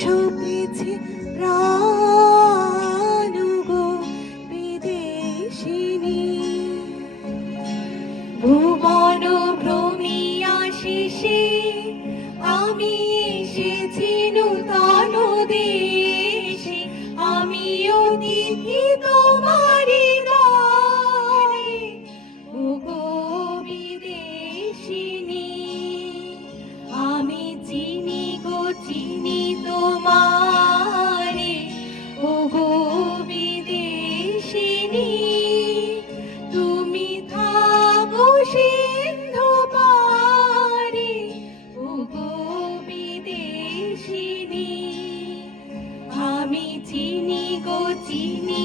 সপেছে প্রাণ গো বিদেশিনী। ভুবন ভ্রমিয়া শেষে আমি এসেছি নূতন দেশে। আমি অতিথি তোমারি দ্বারে ওগো বিদেশিনী। আমি চিনি গো চিনি তোমারে ওগো বিদেশিনী। তুমি থাকো সিন্ধু পারে ওগো বিদেশিনী। আমি চিনি গো চিনি